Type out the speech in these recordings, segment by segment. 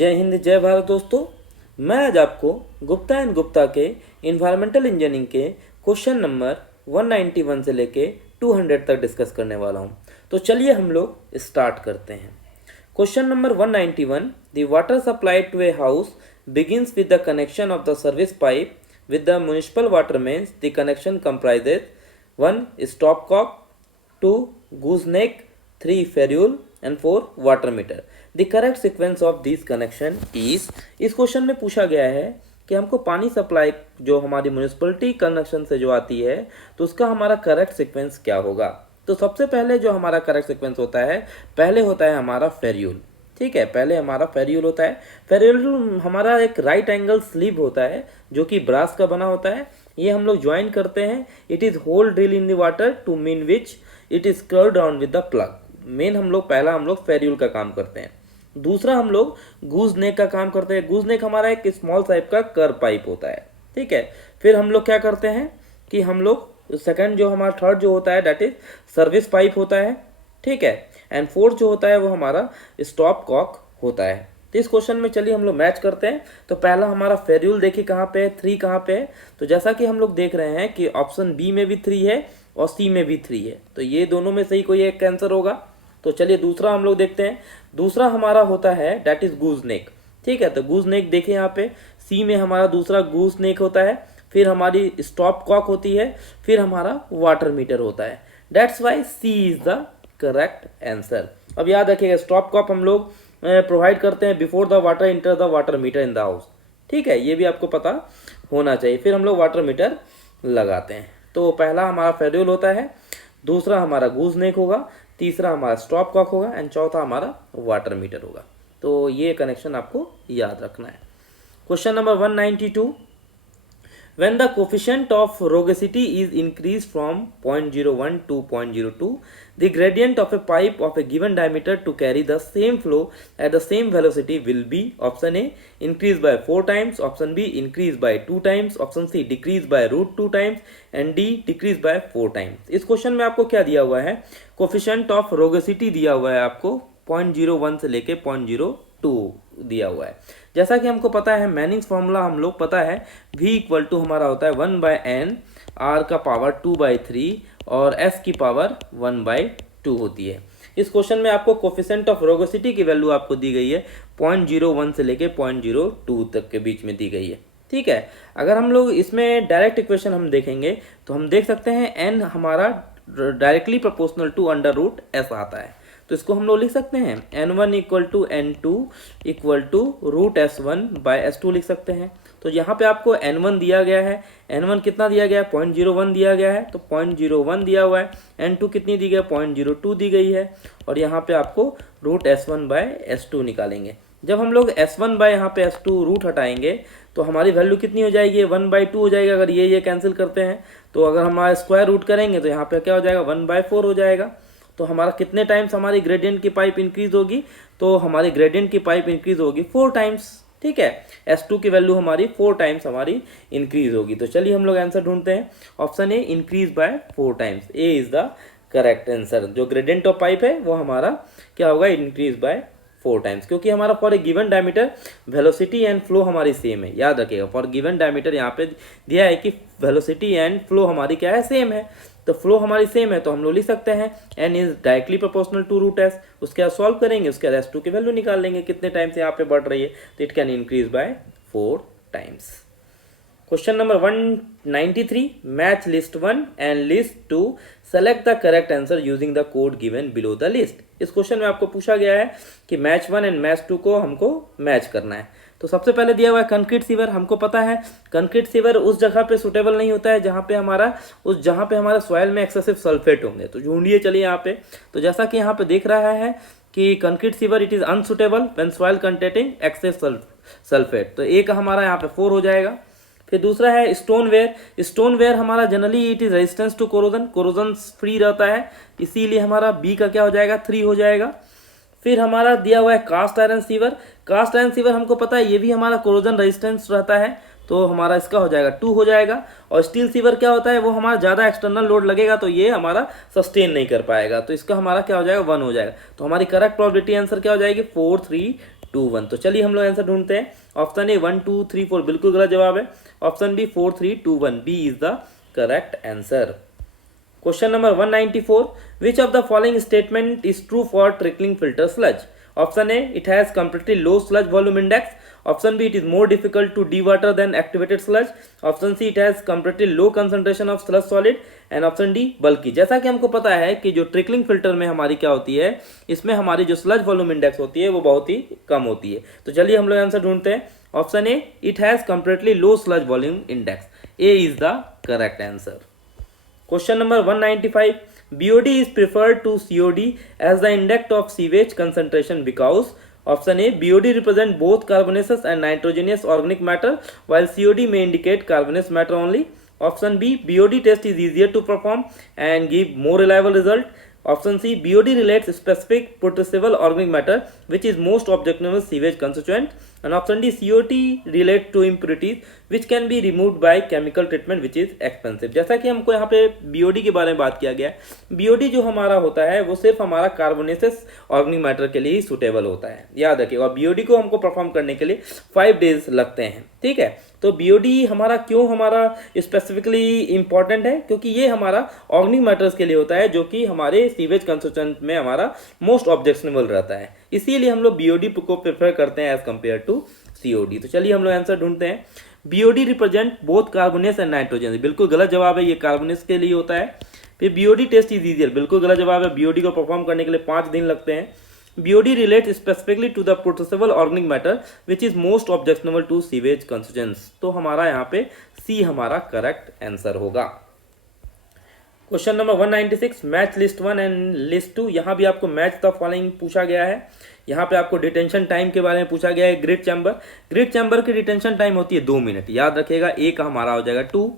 जय हिंद जय भारत दोस्तों। मैं आज आपको गुप्ता एंड गुप्ता के इन्वायरमेंटल इंजीनियरिंग के क्वेश्चन नंबर 191 से लेके 200 तक डिस्कस करने वाला हूं। तो चलिए हम लोग स्टार्ट करते हैं। Question number 191, the water supply to a house begins with the connection of the service pipe with the municipal water mains. The connection comprises 1. Stopcock, 2. gooseneck, 3. ferrule and 4. water meter. The correct sequence of these connection is, इस question में पूछा गया है कि हमको पानी supply जो हमारी म्यूनिसिपलिटी कनेक्शन से जो आती है तो उसका हमारा करेक्ट सीक्वेंस क्या होगा। तो सबसे पहले जो हमारा करेक्ट सीक्वेंस होता है, पहले होता है हमारा फेरियूल। ठीक है, पहले हमारा फेरियूल होता है। फेरियूल हमारा एक राइट एंगल स्लीव होता है जो कि ब्रास का बना होता है। ये हम लोग ज्वाइन करते हैं। It is hole drill in the water to mean which it is curve down with the plug. Main हम लोग पहला हम लोग फेरियूल का काम करते हैं। दूसरा हम लोग गूज नेक का काम करते हैं। गूज नेक हमारा एक स्मॉल टाइप का कर पाइप होता है। ठीक है, फिर हम लोग क्या करते हैं कि हम लोग सेकंड जो हमारा थर्ड जो होता है दैट इज सर्विस पाइप होता है। ठीक है, एंड फोर्थ जो होता है वो हमारा स्टॉप कॉक होता है। तो इस क्वेश्चन में चलिए हम लोग मैच करते हैं। तो पहला हमारा फेरियूल देखिए कहाँ पे है, 3 कहाँ पे है। तो जैसा कि हम लोग देख रहे हैं कि ऑप्शन बी में भी 3 है और सी में भी 3 है, तो ये दोनों में से ही कोई एक आंसर होगा। तो चलिए दूसरा हम लोग देखते हैं। दूसरा हमारा होता है दैट इज गूज नेक। ठीक है, तो गूज नेक देखिए यहाँ पे सी में हमारा दूसरा गूज नेक होता है, फिर हमारी स्टॉप कॉक होती है, फिर हमारा वाटर मीटर होता है। That's why C is the correct answer. अब याद रखिएगा स्टॉप कॉक हम लोग प्रोवाइड करते हैं before the water enter the water meter in the house. ठीक है, ये भी आपको पता होना चाहिए। फिर हम लोग वाटर मीटर लगाते हैं। तो पहला हमारा फेरियूल होता है, दूसरा हमारा गूज नेक होगा, तीसरा हमारा स्टॉप कॉक होगा एंड चौथा हमारा वाटर मीटर होगा। तो ये कनेक्शन आपको याद रखना है। Question number 192, when the coefficient of rugosity is increased from 0.01 to 0.02, the gradient of a pipe of a given diameter to carry the same flow at the same velocity will be option A increased by 4 times, option B increased by 2 times, option C decreased by √2 times and D decreased by 4 times। इस question में आपको क्या दिया हुआ है, coefficient of रोगोसिटी दिया हुआ है आपको 0.01 से लेके 0.02 दिया हुआ है। जैसा कि हमको पता है मैनिंग्स फॉर्मूला हम लोग पता है v इक्वल टू हमारा होता है 1/n r का पावर 2/3 और s की पावर 1/2 होती है। इस क्वेश्चन में आपको कोफिशिएंट ऑफ रोगोसिटी की वैल्यू आपको दी गई है 0.01 से लेके 0.02 तक के बीच में दी गई है। ठीक है, अगर हम लोग इसमें डायरेक्ट इक्वेशन हम देखेंगे तो हम देख सकते हैं n हमारा डायरेक्टली प्रोपोर्शनल टू √s आता है। तो इसको हम लोग लिख सकते हैं n1 equal to n2 equal to √s1/s2 लिख सकते हैं। तो यहाँ पे आपको n1 दिया गया है, n1 कितना दिया गया है 0.01 दिया गया है, तो 0.01 दिया हुआ है। n2 कितनी दी गई है 0.02 दी गई है और यहाँ पे आपको √s1/s2 निकालेंगे। जब हम लोग s1 बाय यहाँ पे s2 रूट हटाएंगे तो हमारी वैल्यू कितनी हो जाएगी 1/2 हो जाएगा। अगर ये कैंसिल करते हैं तो अगर हमारा स्क्वायर रूट करेंगे तो यहाँ पे क्या हो जाएगा 1/4 हो जाएगा। तो हमारा कितने टाइम्स हमारी ग्रेडियंट की पाइप इंक्रीज होगी, तो हमारी ग्रेडियंट की पाइप इंक्रीज होगी 4 टाइम्स। ठीक है, S2 की वैल्यू हमारी 4 टाइम्स हमारी इंक्रीज होगी। तो चलिए हम लोग आंसर ढूंढते हैं। Option A increase by 4 times, A is the correct answer. जो ग्रेडियंट ऑफ पाइप है वो हमारा क्या होगा इंक्रीज बाय 4 टाइम्स, क्योंकि हमारा for a given diameter velocity and flow हमारी सेम है। याद रखिएगा फॉर गिवन डायमीटर यहाँ पे दिया है कि वेलोसिटी एंड फ्लो हमारी क्या है सेम है। तो फ्लो हमारी सेम है तो हम लोग लिख सकते हैं n is directly proportional to √s। उसके बाद सॉल्व करेंगे, उसके बाद s2 की वैल्यू निकाल लेंगे कितने टाइम्स यहाँ पे बढ़ रही है, तो it can increase by 4 times. Question number 193, match list 1 and list 2, select the correct answer using the code given below the list. इस क्वेश्चन में आपको पूछा गया है कि मैच 1 एंड मैच 2 को हमको मैच करना है। तो सबसे पहले दिया हुआ है कंक्रीट सीवर। हमको पता है कंक्रीट सीवर उस जगह पे सुटेबल नहीं होता है जहाँ पे हमारा सॉइल में एक्सेसिव सल्फेट होंगे। तो ढूंढिए चलिए यहाँ पे। तो जैसा कि यहाँ पे देख रहा है कि concrete sewer it is unsuitable when soil containing excess sulphate. तो ए का हमारा यहाँ पे 4 हो जाएगा। फिर दूसरा है स्टोनवेयर। स्टोनवेयर हमारा generally it is resistance to corrosion free रहता है, इसीलिए हमारा बी का क्या हो जाएगा 3 हो जाएगा। फिर हमारा दिया हुआ है cast iron sewer. Cast iron sewer हमको पता है ये भी हमारा कोरोजन रेजिस्टेंस रहता है, तो हमारा इसका हो जाएगा 2 हो जाएगा। और स्टील सीवर क्या होता है वो हमारा ज़्यादा एक्सटर्नल लोड लगेगा तो ये हमारा सस्टेन नहीं कर पाएगा, तो इसका हमारा क्या हो जाएगा 1 हो जाएगा। तो हमारी करेक्ट प्रोबेबिलिटी आंसर क्या हो जाएगी 4, 3, 1 तो चलिए हम लोग आंसर ढूंढते हैं। ऑप्शन ए 1 2 3 4 बिल्कुल गलत जवाब है। Option B 4 3 2 1 B is the correct answer. Question number 194, which of the following statement is true for trickling filter sludge? Option A, it has completely low sludge volume index. Option B, it is more difficult to dewater than activated sludge. Option C, it has completely low concentration of sludge solid. And option D, बल्कि। जैसा कि हमको पता है कि जो trickling filter में हमारी क्या होती है, इसमें हमारी जो स्लज वॉल्यूम इंडेक्स होती है वो बहुत ही कम होती है। तो चलिए हम लोग आंसर ढूंढते हैं। Option A, it has completely low sludge volume index, A is the correct answer. Question number 195, BOD is preferred to COD as the index of sewage concentration because option A, BOD represent both carbonaceous and nitrogenous organic matter while COD may indicate carbonate matter only. Option B, BOD test is easier to perform and give more reliable result. Option C, BOD relates specific potential organic matter which is most objectionable sewage constituent. And option D, COD relate to impurities which can be removed by chemical treatment which is expensive। जैसा कि हमको यहाँ पे BOD के बारे में बात किया गया है, BOD जो हमारा होता है वो सिर्फ हमारा कार्बोनेसियस ऑर्गेनिक मैटर के लिए ही सुटेबल होता है, याद रखिएगा। और BOD को हमको परफॉर्म करने के लिए 5 डेज लगते हैं, ठीक है। तो BOD हमारा क्यों हमारा स्पेसिफिकली इंपॉर्टेंट है, क्योंकि ये हमारा ऑर्गेनिक मैटर्स के लिए होता है जो कि हमारे सीवेज कंस्टिट्यूएंट में हमारा मोस्ट ऑब्जेक्शनेबल रहता है, इसीलिए हम लोग BOD को प्रेफर करते हैं एज कम्पेयर टू COD। तो चलिए हम लोग आंसर ढूंढते हैं। BOD represent both carbonaceous and nitrogen, बिल्कुल गलत जवाब है, ये कार्बोनेस के लिए होता है। फिर BOD टेस्ट इज इजियर, बिल्कुल गलत जवाब है, BOD को परफॉर्म करने के लिए 5 दिन लगते हैं। BOD relates specifically to the potential organic matter which is most objectionable to sewage constituents। तो हमारा यहाँ पे C हमारा करेक्ट आंसर होगा। Question number 196, match list 1 and list 2। यहाँ भी आपको मैच द फॉलोइंग पूछा गया है। यहाँ पे आपको डिटेंशन टाइम के बारे में पूछा गया है। ग्रिड चैम्बर की डिटेंशन टाइम होती है 2 मिनट, याद रखिएगा। ए का हमारा हो जाएगा 2,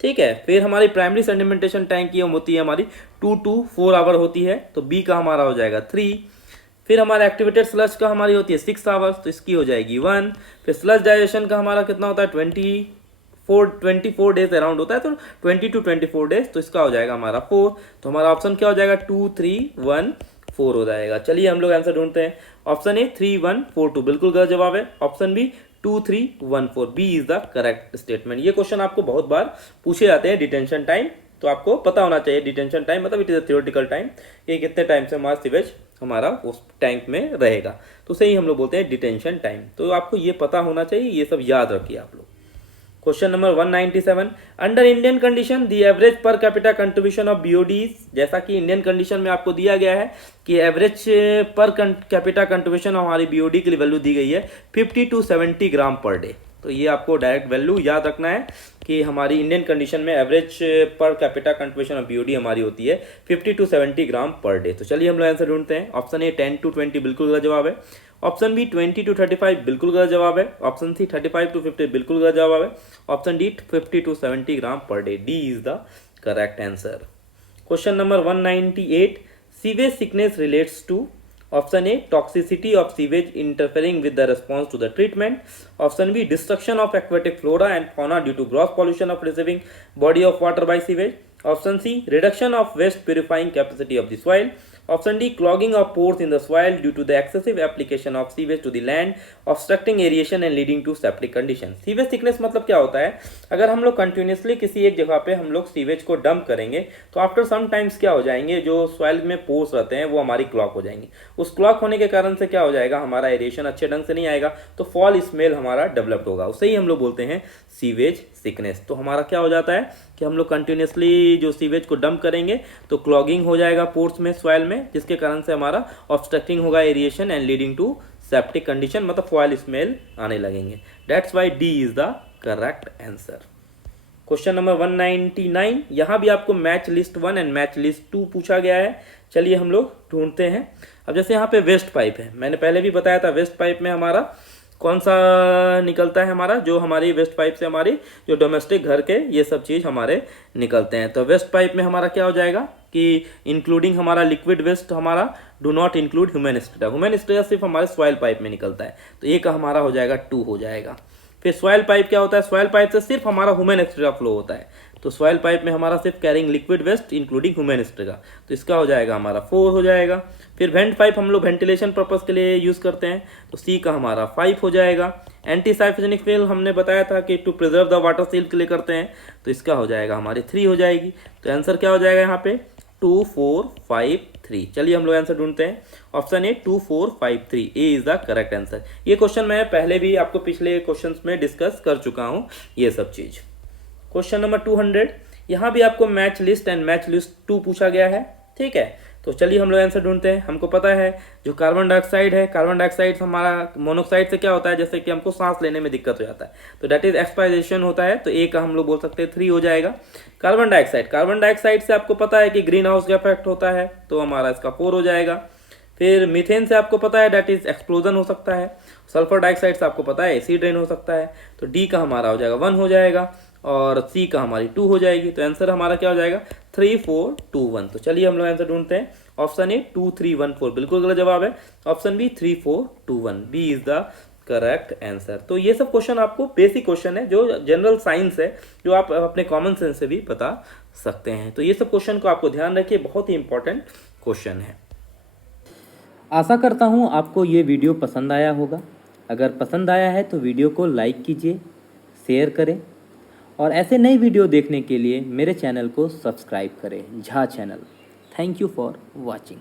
ठीक है। फिर हमारी प्राइमरी सेडिमेंटेशन टाइम की होती है हमारी 2 to 4 आवर होती है, तो बी का हमारा हो जाएगा 3। फिर हमारा एक्टिवेटेड स्लज का हमारी होती है 6 आवर्स, तो इसकी हो जाएगी 1। फिर स्लज डाइजेशन का हमारा कितना होता है 24 डेज अराउंड होता है, तो 20 to 24 डेज, तो इसका हो जाएगा हमारा 4। तो हमारा ऑप्शन क्या हो जाएगा 2 3 1 4 हो जाएगा। चलिए हम लोग आंसर ढूंढते हैं। ऑप्शन ए 3 1 4 2 बिल्कुल गलत जवाब है। Option B 2 3 1 4 B is the correct statement. ये क्वेश्चन आपको बहुत बार पूछे जाते हैं, डिटेंशन टाइम, तो आपको पता होना चाहिए डिटेंशन टाइम मतलब it is a theoretical time, कि कितने टाइम से हमारा सीवेज हमारा उस टैंक में रहेगा, तो सही हम लोग बोलते हैं डिटेंशन टाइम। तो आपको ये पता होना चाहिए, ये सब याद रखिए आप लोग। Question number 197, under Indian condition the average per capita contribution of BOD, जैसा कि इंडियन कंडीशन में आपको दिया गया है कि एवरेज पर कैपिटा कंट्रीब्यूशन हमारी BOD के लिए वैल्यू दी गई है 50 to 70 ग्राम पर डे। तो ये आपको डायरेक्ट वैल्यू याद रखना है कि हमारी इंडियन कंडीशन में average per capita contribution of BOD हमारी होती है 50 to 70 ग्राम पर डे। तो चलिए हम लोग आंसर ढूंढते हैं। ऑप्शन ए 10 to 20 बिल्कुल गलत जवाब है। ऑप्शन बी 20 to 35 बिल्कुल गलत जवाब है। ऑप्शन सी 35 to 50 बिल्कुल गलत जवाब है। Option D 50 to 70 gram per day, D is the correct answer. Question number 198, sewage sickness relates to. Option A toxicity of sewage interfering with the response to the treatment. Option B destruction of aquatic flora and fauna due to gross pollution of receiving body of water by sewage. Option C reduction of waste purifying capacity of the soil. Option D clogging of pores in the soil due to the excessive application of sewage to the land, obstructing aeration and leading to septic condition. Sewage thickness मतलब क्या होता है, अगर हम लोग continuously किसी एक जगह पे हम लोग सीवेज को डंप करेंगे तो आफ्टर सम टाइम्स क्या हो जाएंगे, जो सॉइल में पोर्स रहते हैं वो हमारी क्लॉक हो जाएंगी। उस क्लॉक होने के कारण से क्या हो जाएगा, हमारा एरिएशन अच्छे ढंग से नहीं आएगा, तो फॉल स्मेल हमारा डेवलप्ड होगा, उसे ही हम लोग बोलते हैं सीवेज सिकनेस। तो हमारा क्या हो जाता है कि हम लोग कंटिन्यूसली जो सीवेज को डंप करेंगे तो क्लॉगिंग हो जाएगा पोर्स में, सॉइल में, जिसके कारण से हमारा ऑब्स्ट्रक्टिंग होगा aeration and leading to septic condition, मतलब फॉल स्मेल आने लगेंगे। That's why D is the correct answer. Question number 199, यहाँ भी आपको match list 1 and match list 2 पूछा गया है। चलिए हम लोग ढूंढते हैं। अब जैसे यहाँ पे वेस्ट पाइप है, मैंने पहले भी बताया था वेस्ट पाइप में हमारा कौन सा निकलता है, हमारा जो हमारी वेस्ट पाइप से हमारी जो डोमेस्टिक घर के ये सब चीज़ हमारे निकलते हैं। तो वेस्ट पाइप में हमारा क्या हो जाएगा कि इंक्लूडिंग हमारा लिक्विड वेस्ट हमारा do not include human strata. Human strata सिर्फ हमारे सॉइल पाइप में निकलता है, तो ये का हमारा हो जाएगा 2 हो जाएगा। फिर सॉयल पाइप क्या होता है, सॉयल पाइप से सिर्फ हमारा ह्यूमन एक्स्ट्रा फ्लो होता है, तो सॉयल पाइप में हमारा सिर्फ carrying liquid waste including human extra, तो इसका हो जाएगा हमारा 4 हो जाएगा। फिर वेंट पाइप हम लोग वेंटिलेशन पर्पस के लिए यूज़ करते हैं, तो सी का हमारा 5 हो जाएगा। एंटी साइफोजेनिक फिल हमने बताया था कि to preserve the water seal के लिए करते हैं, तो इसका हो जाएगा हमारी 3 हो जाएगी। तो आंसर क्या हो जाएगा यहाँ पे 2 4 5 3। चलिए हम लोग आंसर ढूंढते हैं। Option A 2 4 5 3 A is the correct answer. ये क्वेश्चन मैं पहले भी आपको पिछले क्वेश्चंस में डिस्कस कर चुका हूँ ये सब चीज़। क्वेश्चन नंबर 200, यहाँ भी आपको match list and match list 2 पूछा गया है, ठीक है। तो चलिए हम लोग आंसर ढूंढते हैं। हमको पता है जो कार्बन डाइऑक्साइड है, कार्बन डाइऑक्साइड हमारा मोनोक्साइड से क्या होता है, जैसे कि हमको सांस लेने में दिक्कत हो जाता है, तो डेट इज एक्सपायरेशन होता है, तो ए का हम लोग बोल सकते हैं 3 हो जाएगा। कार्बन डाइऑक्साइड से आपको पता है कि ग्रीन हाउस का इफेक्ट होता है, तो हमारा इसका 4 हो जाएगा। फिर मीथेन से आपको पता है डेट इज एक्सप्लोजन हो सकता है। सल्फर डाइऑक्साइड से आपको पता है एसिड रेन हो सकता है, तो डी का हमारा हो जाएगा 1 हो जाएगा और सी का हमारी 2 हो जाएगी। तो आंसर हमारा क्या हो जाएगा 3 4 2 1। तो चलिए हम लोग आंसर ढूंढते हैं। ऑप्शन ए 2 3 1 4 बिल्कुल गलत जवाब है। Option B 3 4 2 1, B is the correct answer. तो ये सब क्वेश्चन आपको बेसिक क्वेश्चन है जो जनरल साइंस है, जो आप अपने कॉमन सेंस से भी बता सकते हैं। तो ये सब क्वेश्चन को आपको ध्यान रखिए, बहुत ही इंपॉर्टेंट क्वेश्चन है। आशा करता हूँ आपको ये वीडियो पसंद आया होगा। अगर पसंद आया है तो वीडियो को लाइक कीजिए, शेयर करें और ऐसे नई वीडियो देखने के लिए मेरे चैनल को सब्सक्राइब करें, Jha channel. Thank you for watching.